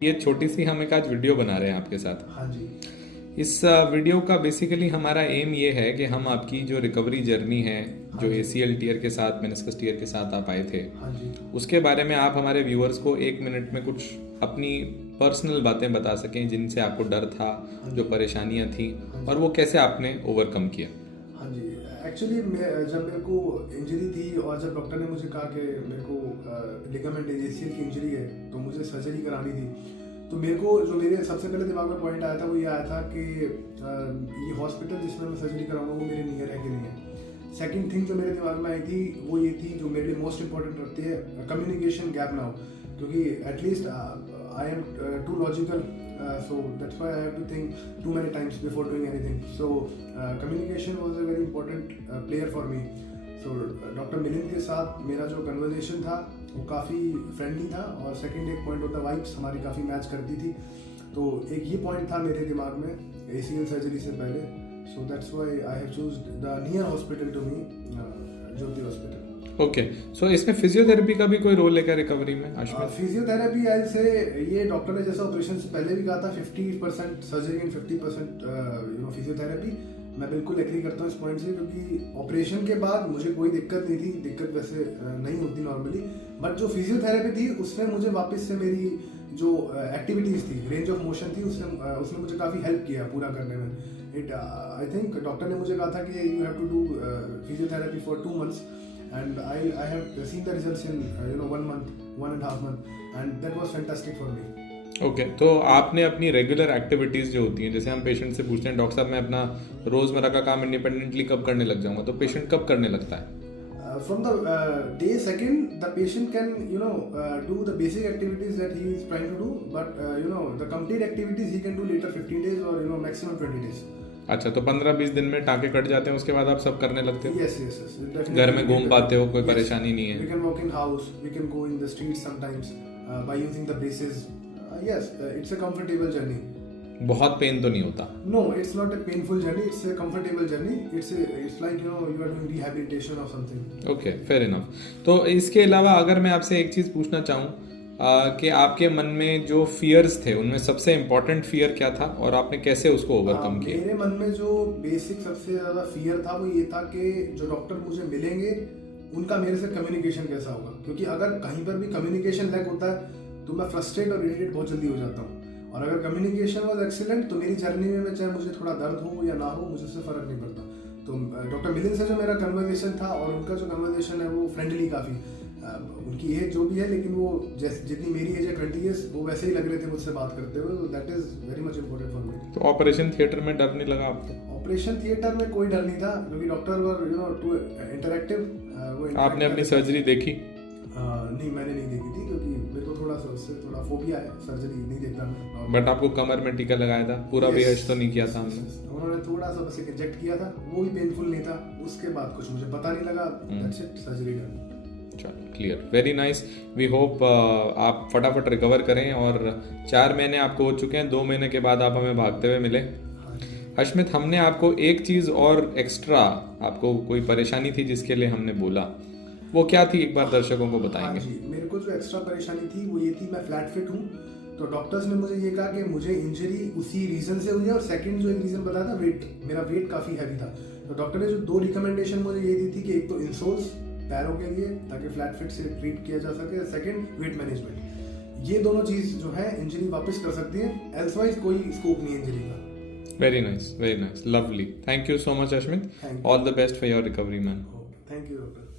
ये छोटी सी हम एक आज वीडियो बना रहे हैं आपके साथ। हाँ जी। इस वीडियो का बेसिकली हमारा एम ये है कि हम आपकी जो रिकवरी जर्नी है, जो ACL टीयर के साथ, मेनिस्कस टीयर के साथ आप आए थे, हाँ जी। उसके बारे में आप हमारे व्यूअर्स को 1 मिनट में कुछ अपनी पर्सनल बातें बता सकें जिनसे आपको डर था, जो परेशानियां थी और वो कैसे आपने ओवरकम किया। हाँ जी। एक्चुअली जब मेरे को इंजरी थी और जब डॉक्टर ने मुझे कहा कि मेरे को लिगामेंट ACL की इंजरी है तो मुझे सर्जरी करानी थी, तो मेरे को जो मेरे सबसे पहले दिमाग में पॉइंट आया था वो ये आया था कि ये हॉस्पिटल जिसमें मैं सर्जरी कराऊंगा वो मेरे नियर है कि नहीं है। सेकंड थिंग जो मेरे दिमाग में आई थी वो ये थी, जो मेरे लिए मोस्ट इंपॉर्टेंट रखती है, कम्युनिकेशन गैप ना हो, क्योंकि at least I am too logical, so that's why I have to think too many times before doing anything. So communication was a very important player for me. So doctor Milind के साथ मेरा जो conversation था वो काफ़ी फ्रेंडली था, और second एक पॉइंट होता है वाइब्स हमारी काफ़ी मैच करती थी, तो एक ये पॉइंट था मेरे दिमाग में ACL सर्जरी से पहले। So that's why I have chosen the near hospital to me, Jyoti hospital. Okay, so इसमें फिजियोथेरेपी का भी कोई रोल है क्या रिकवरी में? फिजियोथेरेपी आई से ये डॉक्टर ने जैसा ऑपरेशन से पहले भी कहा था 50% सर्जरी एंड 50% फिजियोथेरेपी। मैं बिल्कुल एग्री करता हूँ इस पॉइंट से, क्योंकि ऑपरेशन के बाद मुझे कोई दिक्कत नहीं थी, दिक्कत वैसे नहीं होती नॉर्मली, बट जो फिजियोथेरेपी थी उसने मुझे वापस से मेरी जो एक्टिविटीज़ थी, रेंज ऑफ मोशन थी, उसने मुझे काफ़ी हेल्प किया पूरा करने में। आई थिंक डॉक्टर ने मुझे कहा था कि you have to do physiotherapy for 2 months, and I have seen the results in 1 month, 1.5 month, and that was fantastic for me. Okay, तो आपने अपनी रेगुलर एक्टिविटीज़ जो होती हैं, जैसे हम पेशेंट से पूछते हैं डॉक्टर साहब मैं अपना रोज़मर्रा का काम इंडिपेंडेंटली कब करने लग जाऊंगा, तो पेशेंट कब करने लगता है? From the day second, the patient can do the basic activities that he is trying to do, but the complete activities he can do later 15 days or maximum 20 days. अच्छा, तो 15-20 दिन में टाँके कट जाते हैं, उसके बाद आप सब करने लगते हो? Yes, definitely. घर में घूम पाते हो, कोई परेशानी नहीं है? We can walk in house, we can go in the streets sometimes by using the braces. Yes, it's a comfortable journey. बहुत पेन तो नहीं होता? No, it's not a painful journey. It's a comfortable journey. It's like you are doing rehabilitation or something. Okay, fair enough. तो इसके अलावा अगर मैं आपसे एक चीज़ पूछना चाहूँ कि आपके मन में जो फियर्स थे उनमें सबसे इम्पोर्टेंट फियर क्या था और आपने कैसे उसको ओवरकम किया? मेरे मन में जो बेसिक सबसे ज़्यादा फियर था वो ये था कि जो डॉक्टर मुझे मिलेंगे उनका मेरे से कम्युनिकेशन कैसा होगा, क्योंकि अगर कहीं पर भी कम्युनिकेशन लैक होता है तो मैं फ्रस्ट्रेट और इरिटेट बहुत जल्दी हो जाता हूँ, और अगर कम्युनिकेशन वाज एक्सीलेंट तो मेरी जर्नी में चाहे मुझे थोड़ा दर्द हो या ना हो मुझे उससे फ़र्क नहीं पड़ता। तो डॉक्टर मिलिंद से जो मेरा कन्वर्सेशन था और उनका जो कन्वर्सेशन है वो फ्रेंडली काफ़ी, उनकी एज जो भी है लेकिन वो जितनी मेरी एज है 20 years, वो वैसे ही लग रहे थे मुझसे बात करते हुए। That is very much important for me. तो ऑपरेशन थिएटर में डर नहीं लगा आपको? ऑपरेशन थिएटर में कोई डर नहीं था, क्योंकि डॉक्टर वर टू इंटरैक्टिव। आपने अपनी सर्जरी देखी? नहीं, मैंने नहीं देखी थी, क्योंकि मेरे को उससे थोड़ा फोबिया है, सर्जरी नहीं देखता मैं। बट आपको कमर में टीका लगाया था, पूरा बेहोश तो नहीं किया था हमने? उन्होंने थोड़ा सा बस इंजेक्ट किया था, वो भी पेनफुल नहीं था, उसके बाद कुछ मुझे पता नहीं लगा। That's it, surgery done. चलो, clear, very nice. We hope आप फटाफट रिकवर करें, और 4 महीने आपको हो चुके हैं, 2 महीने के बाद आप हमें भागते हुए मिले। हशमित, हमने आपको एक चीज़ और एक्स्ट्रा, आपको कोई परेशानी थी जिसके लिए हमने बोला, वो क्या थी एक बार दर्शकों को बताएंगे? हाँ जी, मेरे को जो एक्स्ट्रा परेशानी थी वो ये थी, मैं फ्लैट फिट हूँ, तो डॉक्टर्स ने मुझे ये कहा कि मुझे इंजरी उसी रीज़न से हुई है, और सेकंड जो एक रीज़न बताया था, वेट, मेरा वेट काफ़ी हैवी था। तो डॉक्टर ने जो 2 रिकमेंडेशन मुझे ये दी थी कि एक तो इंसोल्स पैरों के लिए ताकि फ्लैट फिट से ट्रीट किया जा सके, सेकंड वेट मैनेजमेंट। ये दोनों चीज़ जो है इंजरी वापस कर सकती है, एल्सवाइज कोई स्कोप नहीं है इंजरी का। Very nice, lovely. Thank you so much Hashmit, all the best for your recovery man. Thank you doctor.